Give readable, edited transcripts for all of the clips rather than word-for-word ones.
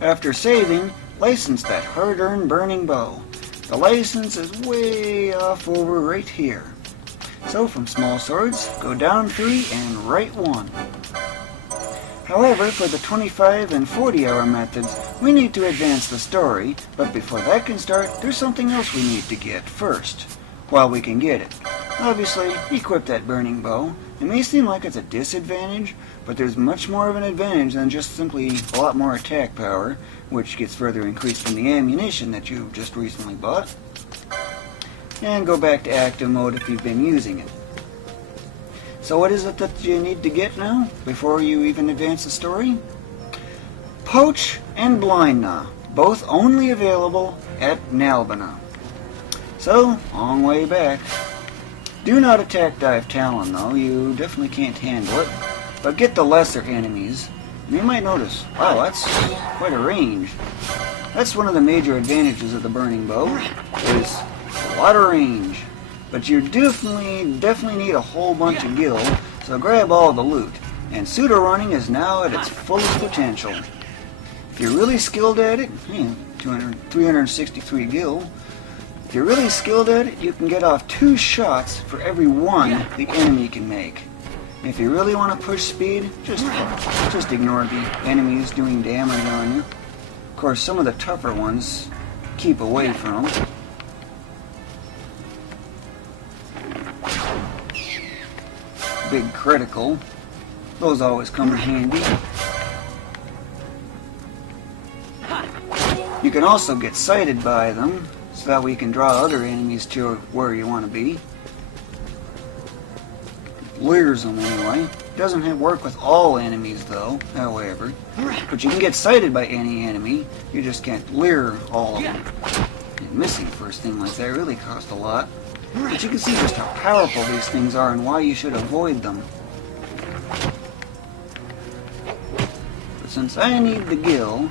After saving, license that hard-earned burning bow. The license is way off over right here. So from small swords, go down 3 and right 1. However, for the 25 and 40-hour methods, we need to advance the story, but before that can start, there's something else we need to get first, while we can get it. Obviously, equip that burning bow. It may seem like it's a disadvantage, but there's much more of an advantage than just simply a lot more attack power, which gets further increased from the ammunition that you just recently bought. And go back to active mode if you've been using it. So what is it that you need to get now, before you even advance the story? Poach and Blindna, both only available at Nalbina. So, long way back. Do not attack Dive Talon though, you definitely can't handle it. But get the lesser enemies. And you might notice, wow, that's quite a range. That's one of the major advantages of the Burning Bow, is a lot of range. But you definitely need a whole bunch of gil, so grab all the loot. And pseudo running is now at its fullest potential. If you're really skilled at it, 363 gil. If you're really skilled at it, you can get off 2 shots for every 1 the enemy can make. If you really want to push speed, just ignore the enemies doing damage on you. Of course, some of the tougher ones, keep away from them. Big critical. Those always come in handy. You can also get sighted by them, so that way you can draw other enemies to where you want to be. Lures them anyway. Doesn't work with all enemies though, however. But you can get sighted by any enemy, you just can't lure all of them. And missing first thing like that really costs a lot. But you can see just how powerful these things are and why you should avoid them. But since I need the gil,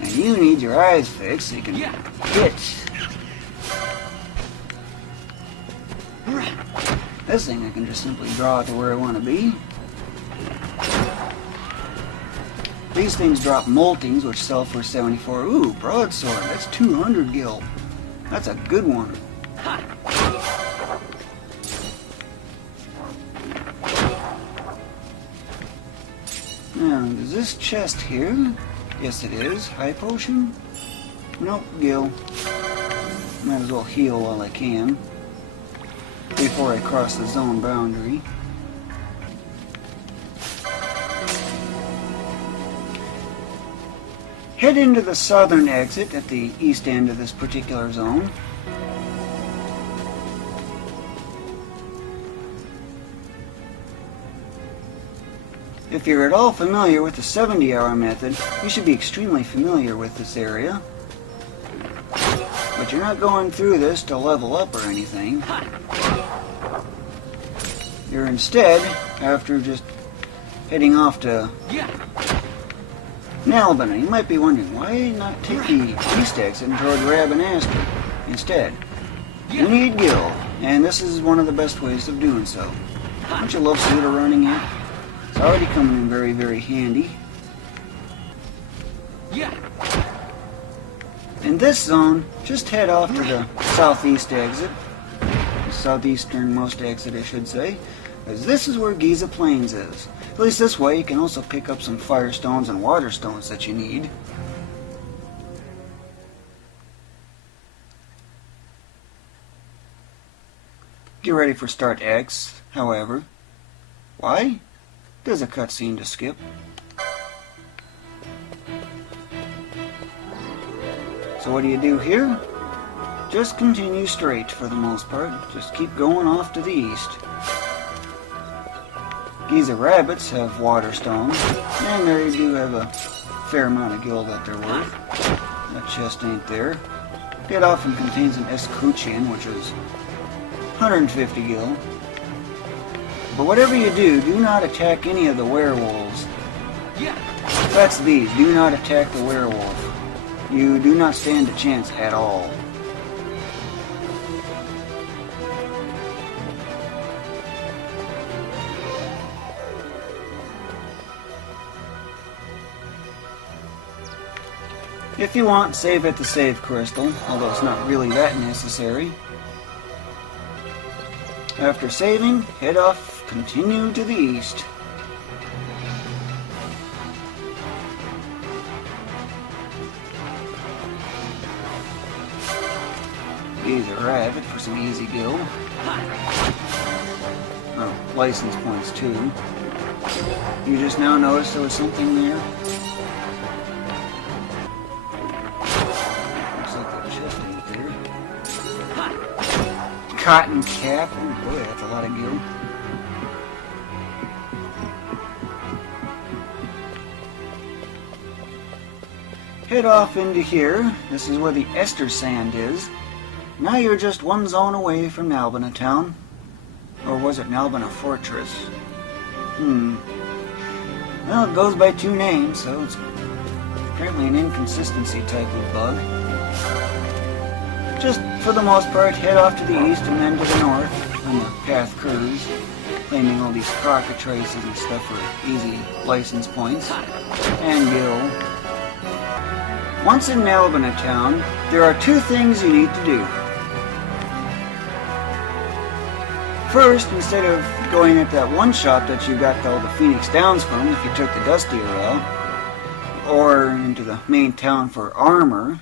and you need your eyes fixed so you can hit. This thing I can just simply draw to where I want to be. These things drop moltings, which sell for 74. Ooh, broadsword, that's 200 gil. That's a good one. Now, is this chest here? Yes, it is. High potion? Nope, gil. Might as well heal while I can, before I cross the zone boundary. Head into the southern exit at the east end of this particular zone. If you're at all familiar with the 70-hour method, you should be extremely familiar with this area. But you're not going through this to level up or anything. You're instead, after just heading off to Nalbina, you might be wondering, why not take the east exit toward Rabanastre instead? You need gil, and this is one of the best ways of doing so. Don't you love pseudo running it? It's already coming in very, very handy. In this zone, just head off to the southeast exit. The southeasternmost exit, I should say. Because this is where Giza Plains is. At least this way you can also pick up some firestones and water stones that you need. Get ready for Start X, however. Why? There's a cutscene to skip. So what do you do here? Just continue straight for the most part. Just keep going off to the east. Giza rabbits have water stones, and they do have a fair amount of gil that they're worth. That chest ain't there. It often contains an escutcheon, which is 150 gil. But whatever you do, do not attack any of the werewolves. That's these. Do not attack the werewolf. You do not stand a chance at all. If you want, save at the save crystal, although it's not really that necessary. After saving, head off, continue to the east. Use a rabbit for some easy gil. Oh, license points too. You just now noticed there was something there? Looks like the chest ain't there. Cotton cap. Oh boy, that's a lot of gil. Head off into here. This is where the ester sand is. Now you're just one zone away from Nalbina town. Or was it Nalbina Fortress? Well, it goes by two names, so it's apparently an inconsistency type of bug. Just, for the most part, head off to the east and then to the north on the path curves, claiming all these cockatrices and stuff for easy license points, and gil. Once in Nalbina town, there are two things you need to do. First, instead of going at that one shop that you got all the Phoenix Downs from, if you took the Dustier route, or into the main town for armor,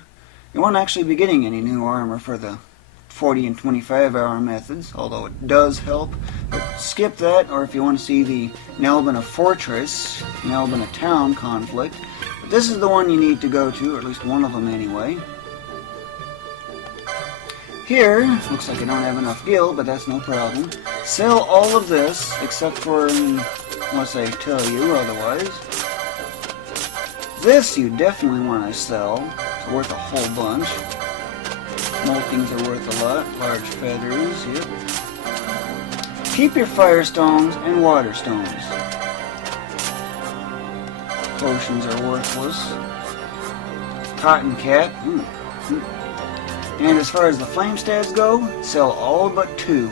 you won't actually be getting any new armor for the 40 and 25 hour methods, although it does help. But skip that, or if you want to see the Nalbina Fortress, Nalbina Town conflict, but this is the one you need to go to, or at least one of them anyway. Here, looks like I don't have enough gil, but that's no problem. Sell all of this, except for unless I tell you otherwise. This you definitely want to sell. It's worth a whole bunch. Moltings are worth a lot. Large feathers, yep. Keep your firestones and water stones. Potions are worthless. Cotton cap. And as far as the flame stabs go, sell all but 2.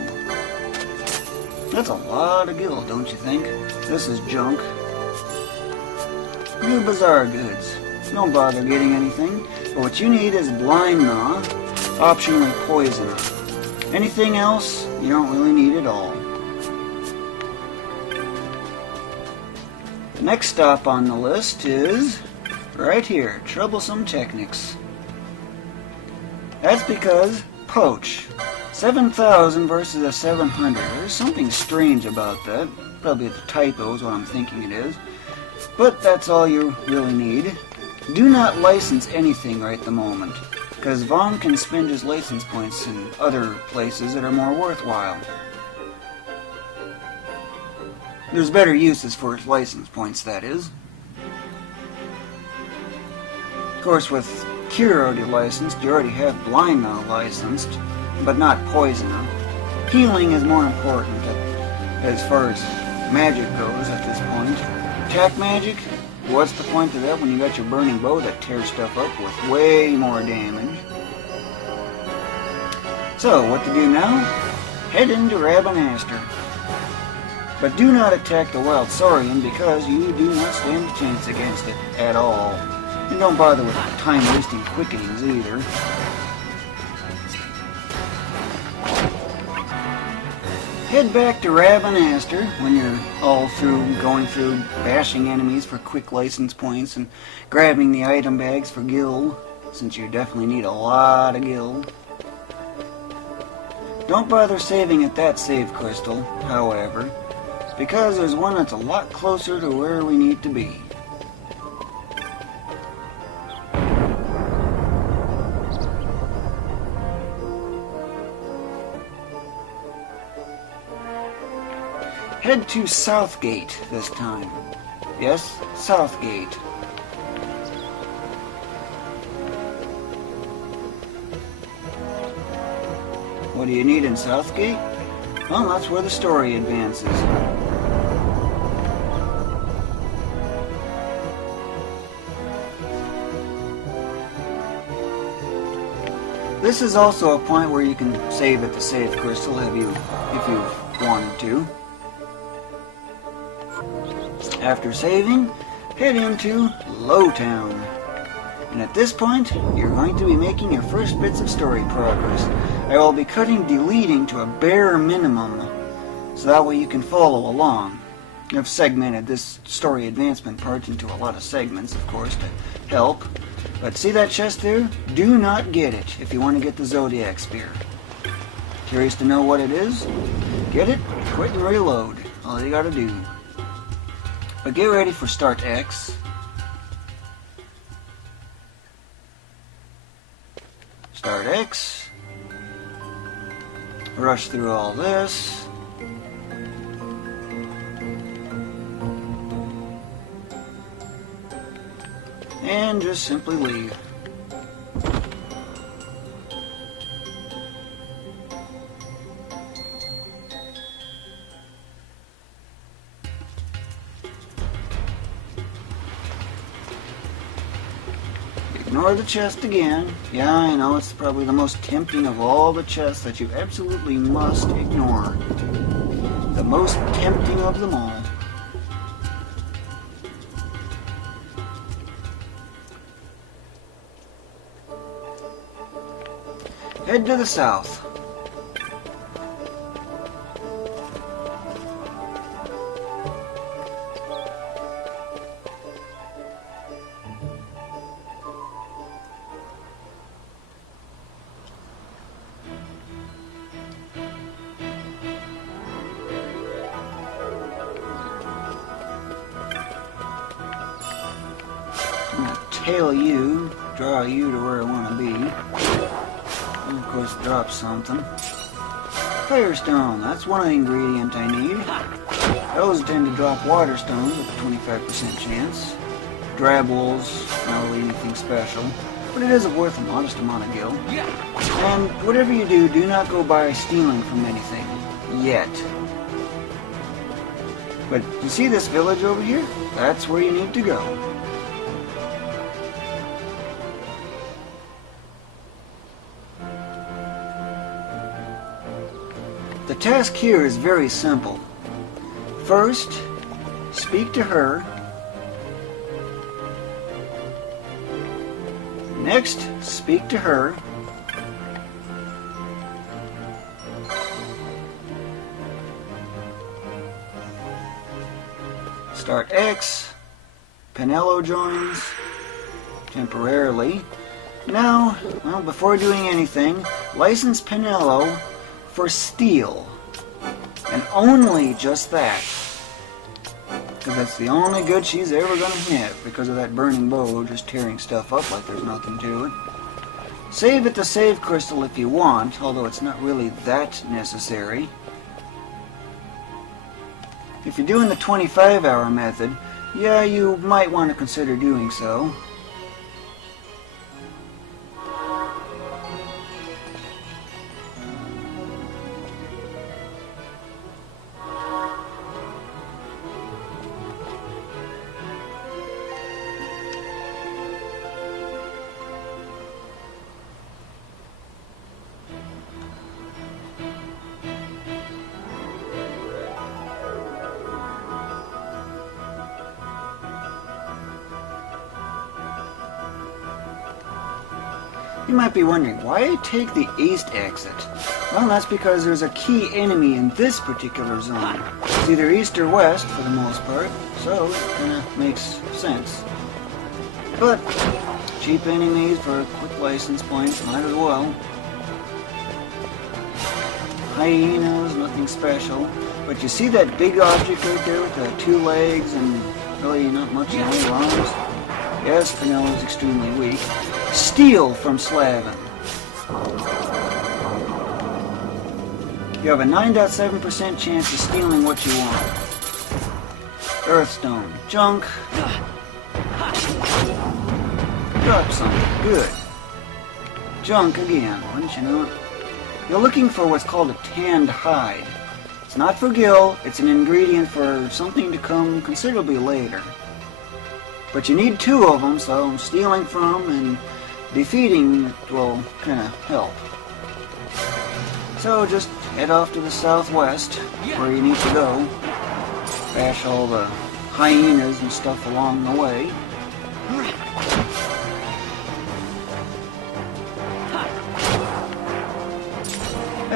That's a lot of gil, don't you think? This is junk. New bazaar goods. Don't bother getting anything. But what you need is blind gnaw, optionally poison. Anything else, you don't really need at all. The next stop on the list is right here, Troublesome Technics. That's because poach. 7,000 versus a 700. There's something strange about that. Probably the typo is what I'm thinking it is. But that's all you really need. Do not license anything right at the moment, because Phon can spend his license points in other places that are more worthwhile. There's better uses for his license points, that is. Of course, with Cure already licensed, you already have Blind now licensed, but not Poisoner. Healing is more important as far as magic goes at this point. Attack magic? What's the point of that when you got your burning bow that tears stuff up with way more damage? So, what to do now? Head into Rabanastre. But do not attack the wild saurian because you do not stand a chance against it at all. And don't bother with time-wasting quickenings either. Head back to Rabanastre when you're all through going through bashing enemies for quick license points and grabbing the item bags for gil, since you definitely need a lot of gil. Don't bother saving at that save crystal, however, because there's one that's a lot closer to where we need to be. Head to Southgate this time. Yes, Southgate. What do you need in Southgate? Well, that's where the story advances. This is also a point where you can save at the save crystal if you wanted to. After saving, head into Lowtown. And at this point, you're going to be making your first bits of story progress. I will be deleting to a bare minimum, so that way you can follow along. I've segmented this story advancement part into a lot of segments, of course, to help. But see that chest there? Do not get it if you want to get the Zodiac Spear. Curious to know what it is? Get it, quit and reload. All you gotta do. But get ready for Start X. Start X. Rush through all this. And just simply leave. Ignore the chest again. Yeah, I know it's probably the most tempting of all the chests that you absolutely must ignore. The most tempting of them all. Head to the south. I'm going to tail you, draw you to where I want to be. And of course drop something. Firestone, that's one of the ingredients I need. Those tend to drop water stones with a 25% chance. Drab wools, not really anything special, but it is worth a modest amount of gil. And whatever you do, do not go by stealing from anything. Yet. But you see this village over here? That's where you need to go. The task here is very simple. First, speak to her. Next, speak to her. Start X. Penelo joins temporarily. Now, well, before doing anything, license Penelo for steal, and only just that, because that's the only good she's ever gonna have, because of that burning bow just tearing stuff up like there's nothing to it. Save it to save crystal if you want, although it's not really that necessary. If you're doing the 25-hour method, yeah, you might want to consider doing so. You might be wondering, why take the east exit? Well, that's because there's a key enemy in this particular zone. It's either east or west for the most part, so it kind of makes sense. But cheap enemies for quick license points, might as well. Hyenas, nothing special. But you see that big object right there with the 2 legs and really not much in the arms? Yes, Penelo is extremely weak. Steal from Slavin. You have a 9.7% chance of stealing what you want. Earthstone. Junk. Drop something. Good. Junk again, wouldn't you know it? You're looking for what's called a tanned hide. It's not for gil, it's an ingredient for something to come considerably later. But you need 2 of them, so stealing from and defeating will kind of help. So just head off to the southwest, where you need to go. Bash all the hyenas and stuff along the way.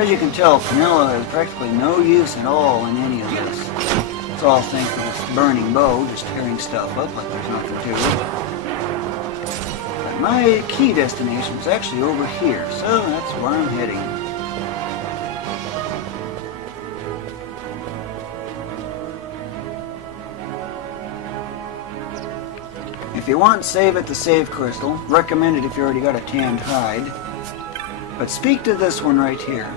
As you can tell, Penelo has practically no use at all in any of this. It's all thanks to this burning bow, just tearing stuff up like there's nothing to it. But my key destination is actually over here, so that's where I'm heading. If you want save at the save crystal, recommend it if you already got a tanned hide. But speak to this one right here.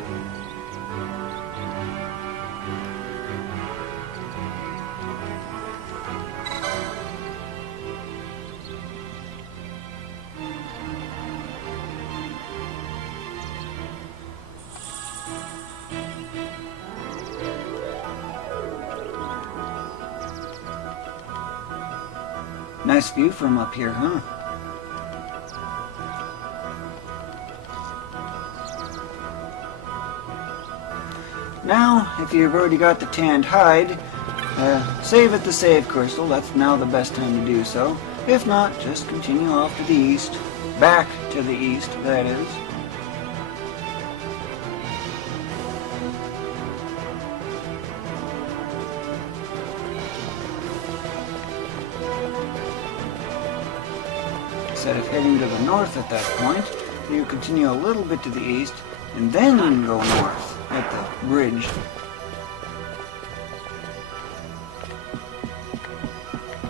Nice view from up here, huh? Now, if you've already got the tanned hide, save at the save crystal. That's now the best time to do so. If not, just continue off to the east. Back to the east, that is. Instead of heading to the north at that point, you continue a little bit to the east, and then go north at the bridge.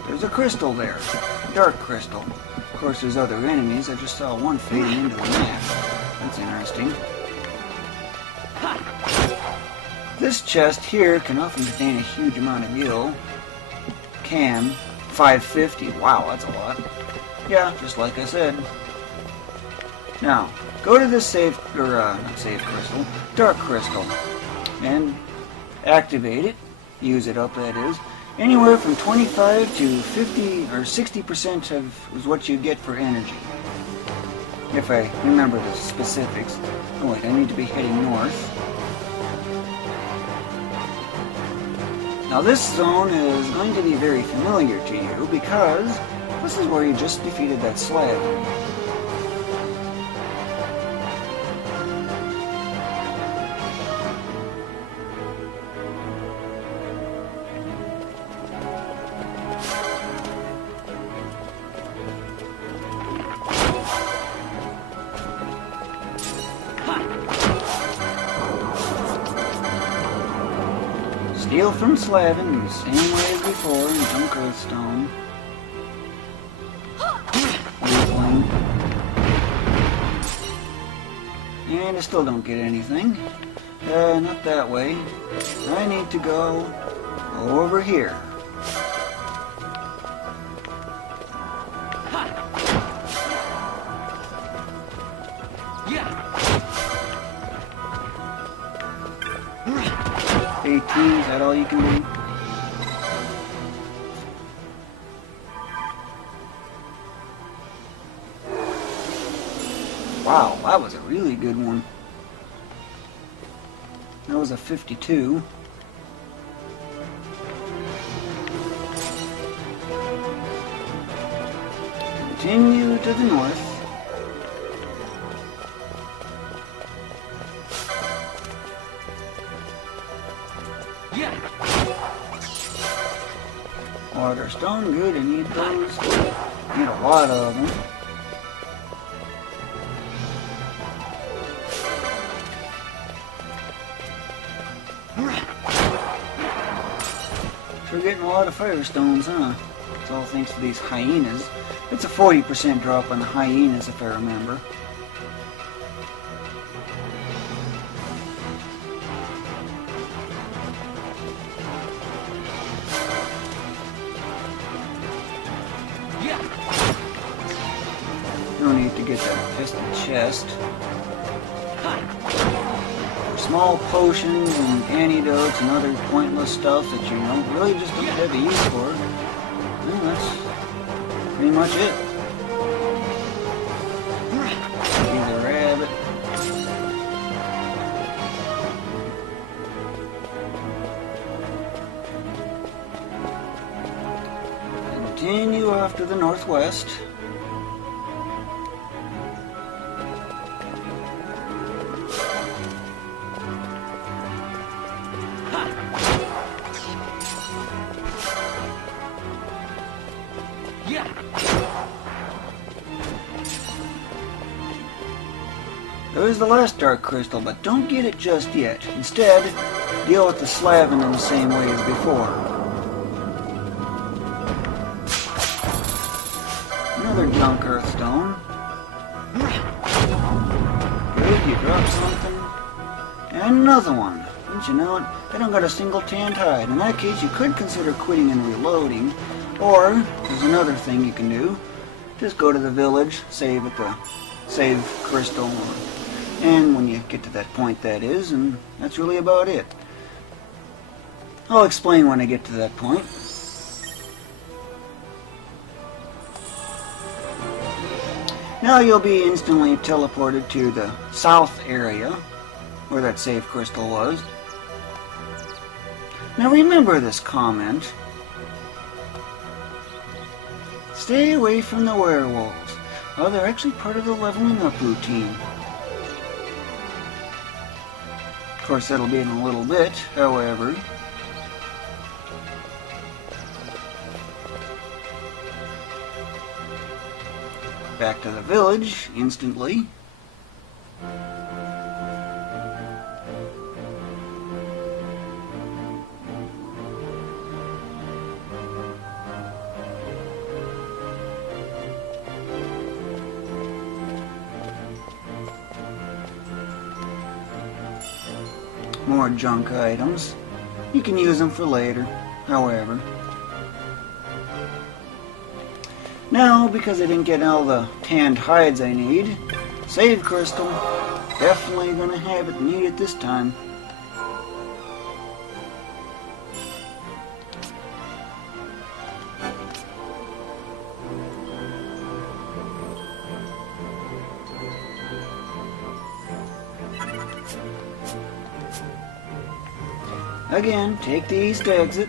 There's a crystal there, dark crystal. Of course there's other enemies, I just saw one fading into the map. That's interesting. This chest here can often contain a huge amount of gil. Can. 550, wow, that's a lot. Yeah, just like I said. Now, go to this not save crystal, dark crystal, and activate it. Use it up, that is. Anywhere from 25 to 50 or 60% is what you get for energy. If I remember the specifics. Oh wait, I need to be heading north. Now this zone is going to be very familiar to you because this is where you just defeated that slab. Steal from Slavin the same way as before and dunk earthstone. And I still don't get anything. Not that way. I need to go over here. Yeah. 18, is that all you can do? Wow, that was a really good one. That was a 52. Continue to the north. Yeah. Water stone, good, I need those. Need a lot of them. We're getting a lot of firestones, huh? It's all thanks to these hyenas. It's a 40% drop on the hyenas, if I remember. No need to get that piston chest. Small potions and antidotes and other pointless stuff that you really just don't have a use for. Well, that's pretty much it. He's a rabbit. Continue off to the northwest. There's the last dark crystal, but don't get it just yet. Instead, deal with the slavin in the same way as before. Another junk earthstone. Good, you drop something. And another one. Don't you know it? They don't got a single tanned hide. In that case, you could consider quitting and reloading. Or, there's another thing you can do. Just go to the village, save at the save crystal. And when you get to that point, that is, and that's really about it. I'll explain when I get to that point. Now you'll be instantly teleported to the south area, where that save crystal was. Now remember this comment. Stay away from the werewolves. Oh, they're actually part of the leveling up routine. Of course, that'll be in a little bit, however. Back to the village, instantly. More junk items. You can use them for later, however. Now, because I didn't get all the tanned hides I need, save crystal. Definitely gonna have it needed this time. Again, take the east exit.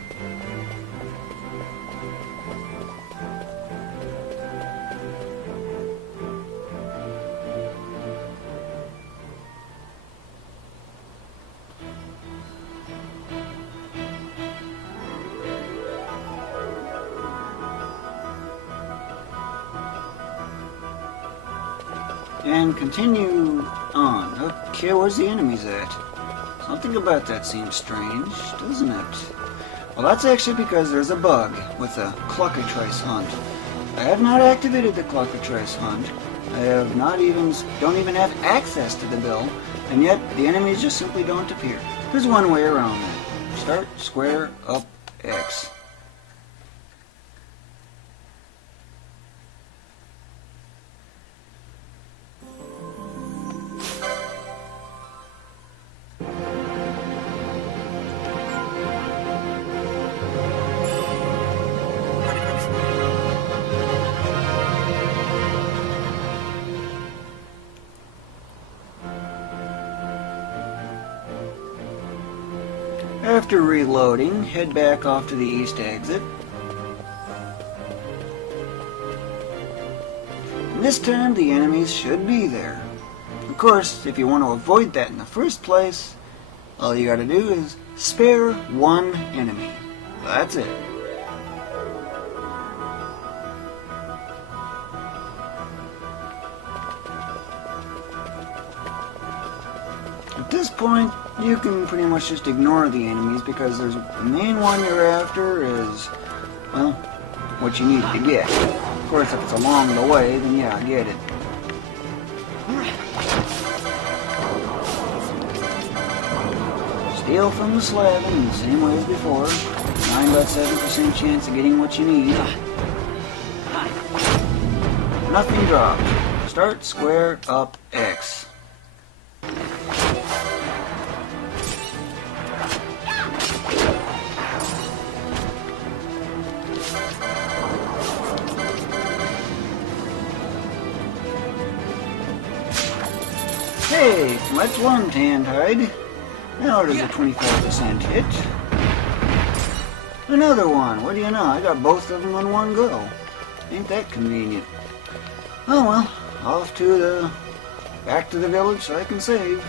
And continue on. Okay, where's the enemies at? Something about that seems strange, doesn't it? Well, that's actually because there's a bug with the clockatrice hunt. I have not activated the clockatrice hunt. I have not even, don't even have access to the bill, and yet the enemies just simply don't appear. There's one way around that. Start square up X. After reloading, head back off to the east exit. And this time the enemies should be there. Of course, if you want to avoid that in the first place, all you gotta do is spare one enemy. That's it. At this point, you can pretty much just ignore the enemies because there's the main one you're after is, well, what you need to get. Of course, if it's along the way, then yeah, get it. Steal from the slavin the same way as before. 9.7% chance of getting what you need. Nothing dropped. Start square up X. Hey, that's one tanned hide. Now there's a 25% hit. Another one. What do you know? I got both of them in one go. Ain't that convenient? Oh well, off to the back to the village so I can save.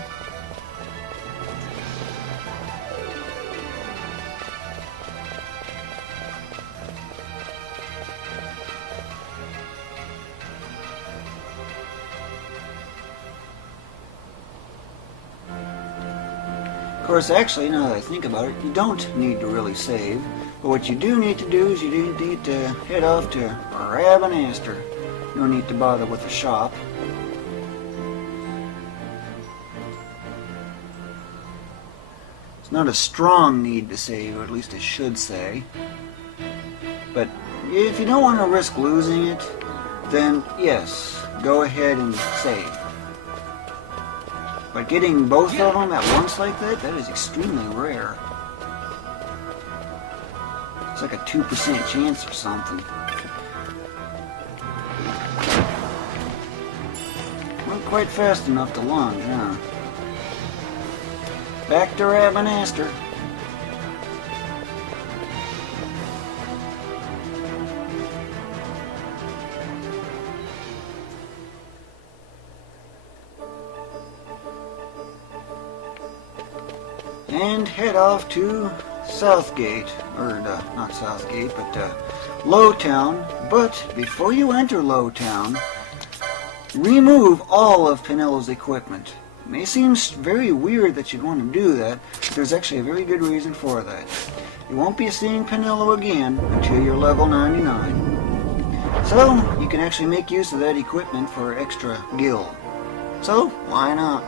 Of course, actually, now that I think about it, you don't need to really save. But what you do need to do is you do need to head off to Rabanastre. You don't need to bother with the shop. It's not a strong need to save, or at least it should say. But if you don't want to risk losing it, then yes, go ahead and save. But getting both of them at once like that, that is extremely rare. It's like a 2% chance or something. Not quite fast enough to lunge, huh? Back to Rabanastre. And head off to Southgate, or not Southgate, but Lowtown. But before you enter Lowtown, remove all of Penelo's equipment. It may seem very weird that you'd want to do that, but there's actually a very good reason for that. You won't be seeing Penelo again until you're level 99. So, you can actually make use of that equipment for extra gil. So, why not?